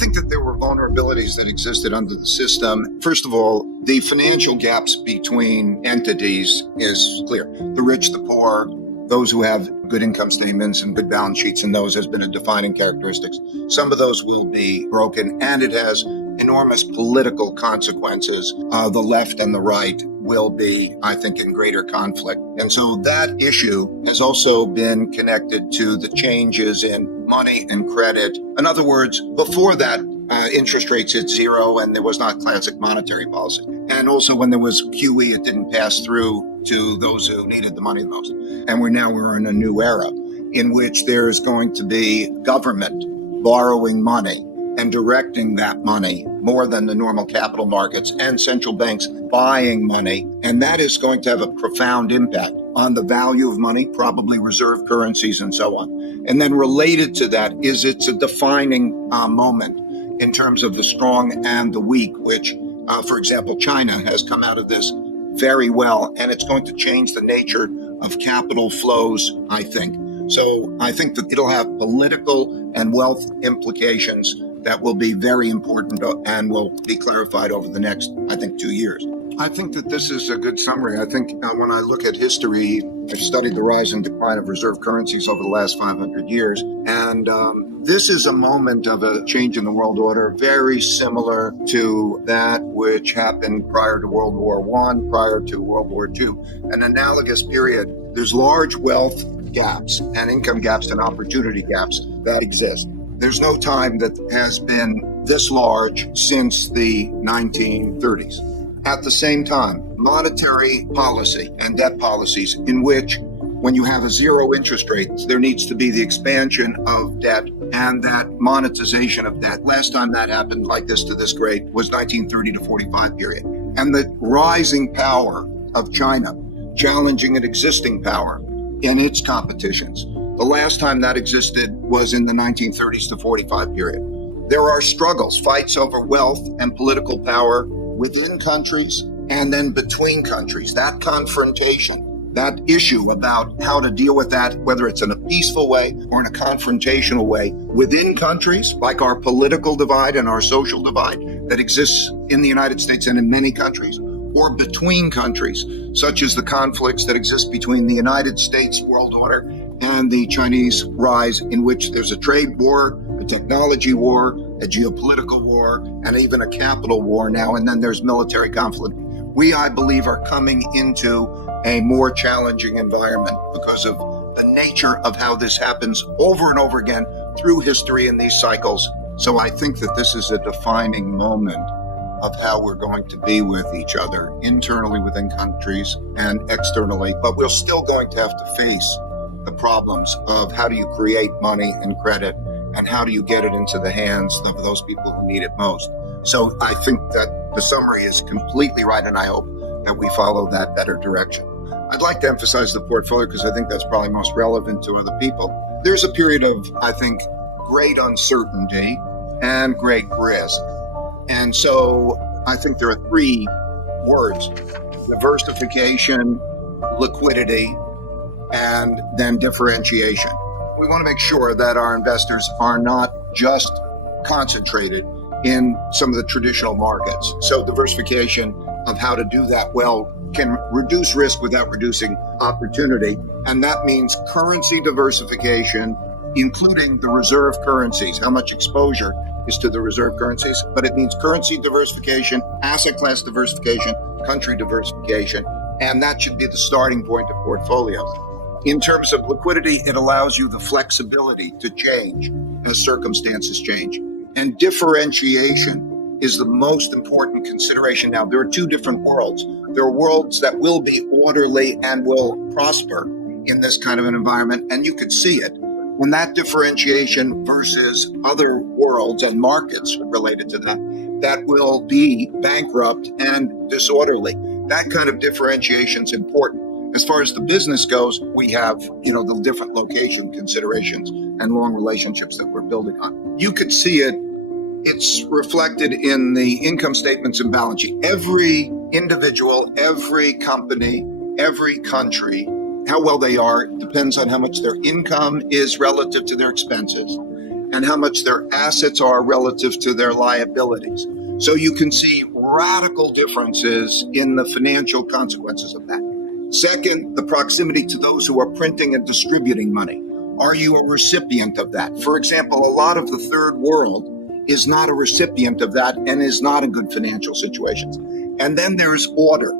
think that there were vulnerabilities that existed under the system. First of all, the financial gaps between entities is clear. The rich, the poor, those who have good income statements and good balance sheets, and those has been a defining characteristics. Some of those will be broken, and it has enormous political consequences. The left and the right will be, I think, in greater conflict. And so that issue has also been connected to the changes in money and credit. In other words, before that, interest rates hit zero and there was not classic monetary policy. And also when there was QE, it didn't pass through to those who needed the money the most. And we're in a new era in which there is going to be government borrowing money and directing that money more than the normal capital markets, and central banks buying money. And that is going to have a profound impact on the value of money, probably reserve currencies and so on. And then related to that is it's a defining moment in terms of the strong and the weak, which, for example, China has come out of this very well, and it's going to change the nature of capital flows, I think. So I think that it'll have political and wealth implications that will be very important and will be clarified over the next, 2 years. I think that this is a good summary. I think when I look at history, I've studied the rise and decline of reserve currencies over the last 500 years. And this is a moment of a change in the world order, very similar to that which happened prior to World War I, prior to World War II, an analogous period. There's large wealth gaps and income gaps and opportunity gaps that exist. There's no time that has been this large since the 1930s. At the same time, monetary policy and debt policies in which when you have a zero interest rate, there needs to be the expansion of debt and that monetization of debt. Last time that happened like this to this grade was 1930 to 45 period. And the rising power of China challenging an existing power in its competitions. The last time that existed was in the 1930s to 45 period. There are struggles, fights over wealth and political power within countries and then between countries. That confrontation, that issue about how to deal with that, whether it's in a peaceful way or in a confrontational way within countries, like our political divide and our social divide that exists in the United States and in many countries, or between countries, such as the conflicts that exist between the United States world order and the Chinese rise, in which there's a trade war, a technology war, a geopolitical war, and even a capital war now, and then there's military conflict. We, I believe, are coming into a more challenging environment because of the nature of how this happens over and over again through history in these cycles. So I think that this is a defining moment of how we're going to be with each other internally within countries and externally, but we're still going to have to face the problems of how do you create money and credit and how do you get it into the hands of those people who need it most. So I think that the summary is completely right, and I hope that we follow that better direction. I'd like to emphasize the portfolio because I think that's probably most relevant to other people. There's a period of, I think, great uncertainty and great risk. And so I think there are three words: diversification, liquidity, and then differentiation. We want to make sure that our investors are not just concentrated in some of the traditional markets. So diversification of how to do that well can reduce risk without reducing opportunity. And that means currency diversification, including the reserve currencies, how much exposure is to the reserve currencies, but it means currency diversification, asset class diversification, country diversification, and that should be the starting point of portfolios. In terms of liquidity, it allows you the flexibility to change as circumstances change. And differentiation is the most important consideration. Now, there are two different worlds. There are worlds that will be orderly and will prosper in this kind of an environment, and you could see it. When that differentiation versus other worlds and markets related to that will be bankrupt and disorderly. That kind of differentiation is important. As far as the business goes, we have, the different location considerations and long relationships that we're building on. You could see it. It's reflected in the income statements and balance sheet. Every individual, every company, every country, how well they are depends on how much their income is relative to their expenses. and how much their assets are relative to their liabilities. So you can see radical differences in the financial consequences of that. Second, the proximity to those who are printing and distributing money. Are you a recipient of that? For example, a lot of the third world is not a recipient of that and is not in good financial situations. And then there's order,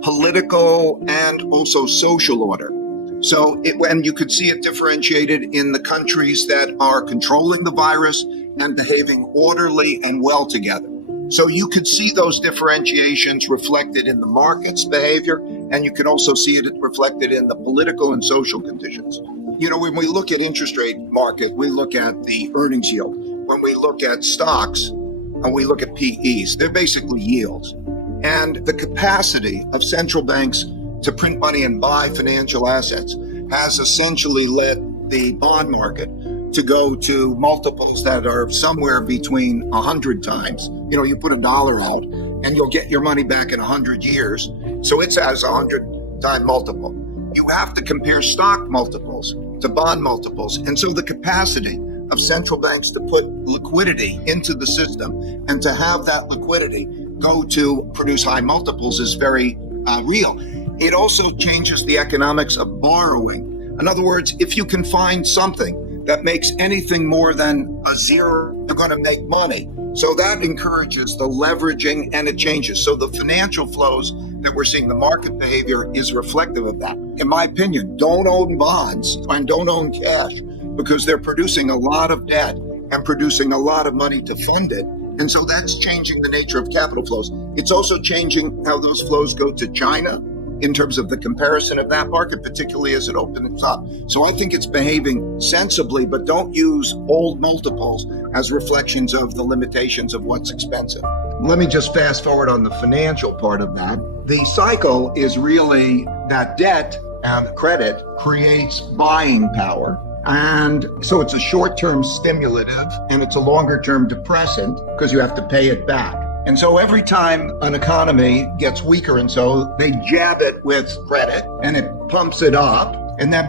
political and also social order. And you could see it differentiated in the countries that are controlling the virus and behaving orderly and well together. So you could see those differentiations reflected in the market's behavior, and you could also see it reflected in the political and social conditions. When we look at interest rate market, we look at the earnings yield. When we look at stocks and we look at PEs, they're basically yields. And the capacity of central banks to print money and buy financial assets has essentially led the bond market to go to multiples that are somewhere between 100 times. You put $1 out and you'll get your money back in 100 years. So it's as 100-time multiple. You have to compare stock multiples to bond multiples. And so the capacity of central banks to put liquidity into the system and to have that liquidity go to produce high multiples is very real. It also changes the economics of borrowing. In other words, if you can find something that makes anything more than a zero, you're going to make money. So that encourages the leveraging and it changes. So the financial flows that we're seeing, the market behavior is reflective of that. In my opinion, don't own bonds and don't own cash because they're producing a lot of debt and producing a lot of money to fund it. And so that's changing the nature of capital flows. It's also changing how those flows go to China in terms of the comparison of that market, particularly as it opens up. So I think it's behaving sensibly, but don't use old multiples as reflections of the limitations of what's expensive. Let me just fast forward on the financial part of that. The cycle is really that debt and credit creates buying power. And so it's a short-term stimulative and it's a longer-term depressant because you have to pay it back. And so every time an economy gets weaker and so they jab it with credit and it pumps it up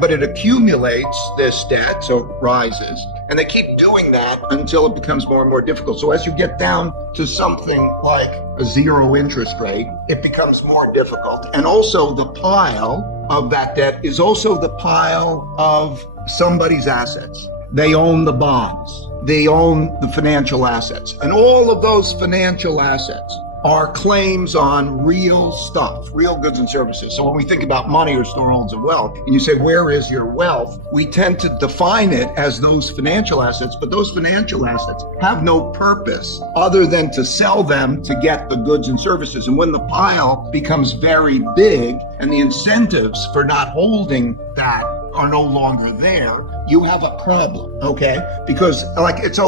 but it accumulates this debt, so it rises. And they keep doing that until it becomes more and more difficult. So as you get down to something like a zero interest rate, it becomes more difficult. And also the pile of that debt is also the pile of somebody's assets. They own the bonds. They own the financial assets. And all of those financial assets are claims on real stuff, real goods and services. So when we think about money or storeholders of wealth, and you say, where is your wealth? We tend to define it as those financial assets, but those financial assets have no purpose other than to sell them to get the goods and services. And when the pile becomes very big and the incentives for not holding that are no longer there, you have a problem, okay? Because it's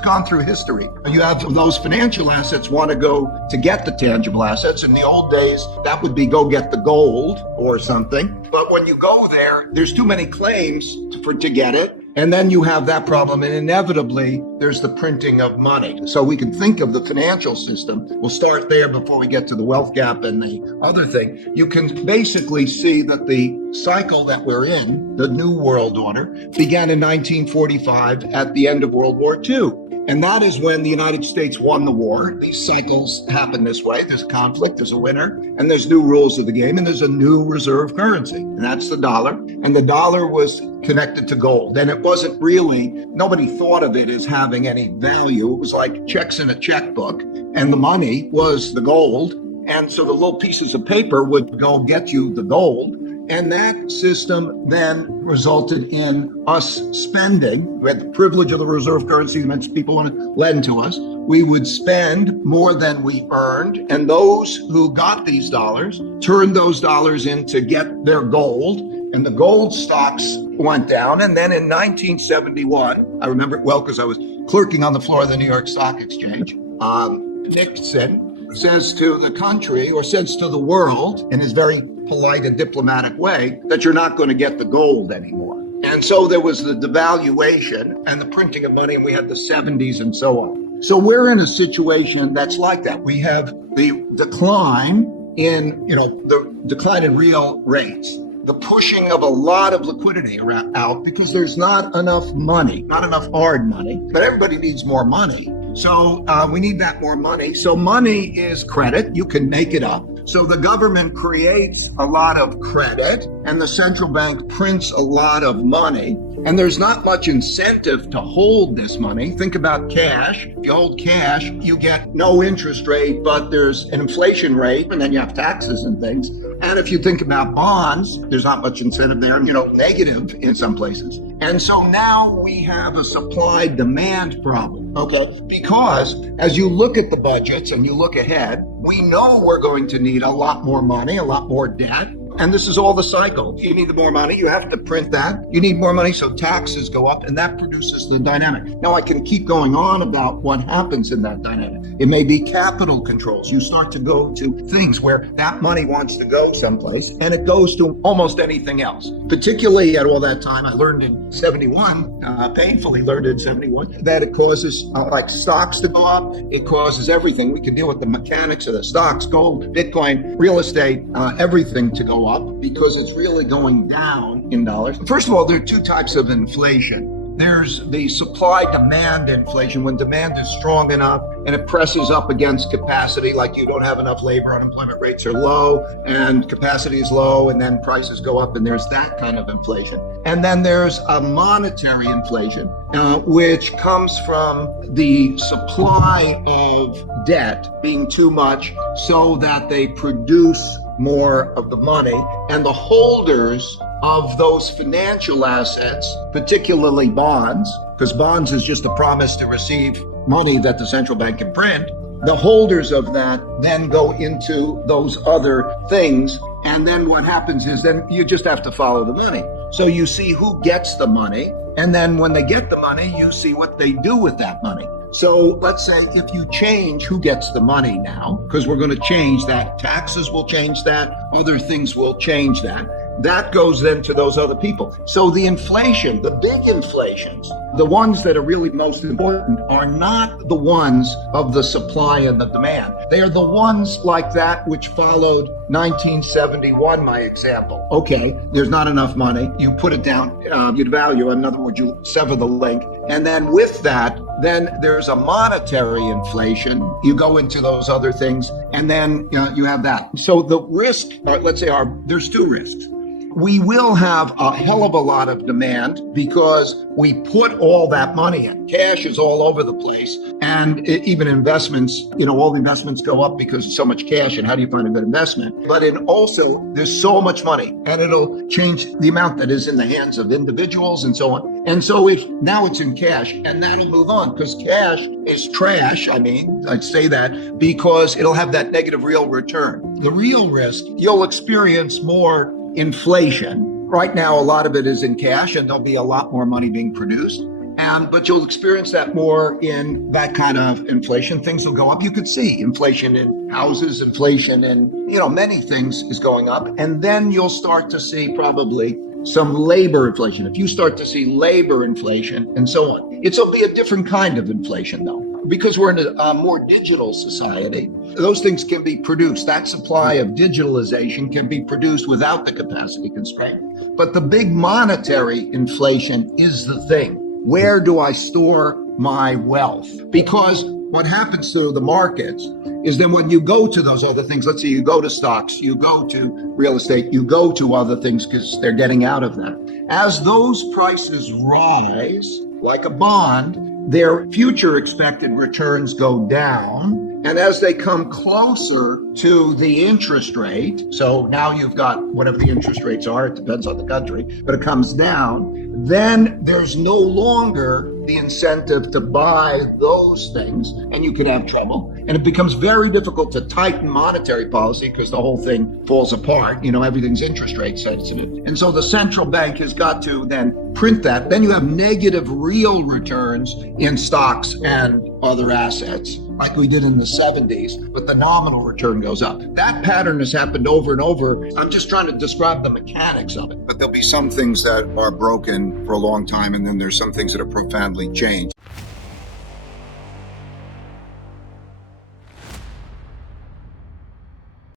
gone through history. You have those financial assets want to go to get the tangible assets. In the old days, that would be go get the gold or something. But when you go there, there's too many claims to get it. And then you have that problem, and inevitably, there's the printing of money. So we can think of the financial system. We'll start there before we get to the wealth gap and the other thing. You can basically see that the cycle that we're in, the New World Order, began in 1945 at the end of World War II. And that is when the United States won the war. These cycles happen this way. There's a conflict, there's a winner, and there's new rules of the game, and there's a new reserve currency. And that's the dollar. And the dollar was connected to gold. And it wasn't really, nobody thought of it as having any value. It was like checks in a checkbook, and the money was the gold. And so the little pieces of paper would go get you the gold. And that system then resulted in us spending. We had the privilege of the reserve currency, that meant people want to lend to us. We would spend more than we earned. And those who got these dollars turned those dollars in to get their gold. And the gold stocks went down. And then in 1971, I remember it well because I was clerking on the floor of the New York Stock Exchange, Nixon says to the country, or says to the world in his very polite and diplomatic way, that you're not going to get the gold anymore. And so there was the devaluation and the printing of money, and we had the 70s and so on. So we're in a situation that's like that. We have the decline in, the decline in real rates. the pushing of a lot of liquidity out because there's not enough money, not enough hard money, but everybody needs more money. So we need that more money. So money is credit. You can make it up. So the government creates a lot of credit and the central bank prints a lot of money. And there's not much incentive to hold this money. Think about cash. If you hold cash, you get no interest rate, but there's an inflation rate, and then you have taxes and things. And if you think about bonds, there's not much incentive there, negative in some places. And so now we have a supply-demand problem, okay? Because as you look at the budgets and you look ahead, we know we're going to need a lot more money, a lot more debt. And this is all the cycle. You need the more money, you have to print that. You need more money, so taxes go up, and that produces the dynamic. Now, I can keep going on about what happens in that dynamic. It may be capital controls. You start to go to things where that money wants to go someplace, and it goes to almost anything else. Particularly at all that time, I learned in 71, painfully learned in 71, that it causes like stocks to go up. It causes everything. We can deal with the mechanics of the stocks, gold, Bitcoin, real estate, everything to go up because it's really going down in dollars. First of all, there are two types of inflation. There's the supply-demand inflation, when demand is strong enough and it presses up against capacity, like you don't have enough labor, unemployment rates are low, and capacity is low, and then prices go up, and there's that kind of inflation. And then there's a monetary inflation, which comes from the supply of debt being too much so that they produce more of the money, and the holders of those financial assets, particularly bonds, because bonds is just a promise to receive money that the central bank can print. The holders of that then go into those other things. And then what happens is then you just have to follow the money. So you see who gets the money. And then when they get the money, you see what they do with that money. So let's say if you change who gets the money now, because we're going to change that, taxes will change that, other things will change that. That goes then to those other people. So the inflation, the big inflations, the ones that are really most important are not the ones of the supply and the demand. They are the ones like that which followed 1971, my example. Okay, there's not enough money. You put it down, you devalue, in other words, you sever the link. And then with that, then there's a monetary inflation. You go into those other things, and then you have that. So the risk, let's say there's two risks. We will have a hell of a lot of demand because we put all that money in. Cash is all over the place. And even investments, all the investments go up because of so much cash. And how do you find a good investment? But also, there's so much money, and it'll change the amount that is in the hands of individuals and so on. And so now it's in cash, and that'll move on because cash is trash. I'd say that because it'll have that negative real return. The real risk, you'll experience more inflation. Right now, a lot of it is in cash, and there'll be a lot more money being produced. But you'll experience that more in that kind of inflation. Things will go up. You could see inflation in houses, inflation in, many things is going up. And then you'll start to see probably some labor inflation. If you start to see labor inflation and so on, it'll be a different kind of inflation though. Because we're in a more digital society, those things can be produced. That supply of digitalization can be produced without the capacity constraint. But the big monetary inflation is the thing. Where do I store my wealth? Because what happens through the markets is then when you go to those other things, let's say you go to stocks, you go to real estate, you go to other things because they're getting out of that. As those prices rise, like a bond, their future expected returns go down. And as they come closer to the interest rate, so now you've got whatever the interest rates are, it depends on the country, but it comes down, then there's no longer the incentive to buy those things, and you could have trouble. And it becomes very difficult to tighten monetary policy because the whole thing falls apart. Everything's interest rate sensitive. And so the central bank has got to then print that. Then you have negative real returns in stocks and other assets, like we did in the 70s, but the nominal return goes up. That pattern has happened over and over. I'm just trying to describe the mechanics of it. But there'll be some things that are broken for a long time, and then there's some things that are profoundly changed.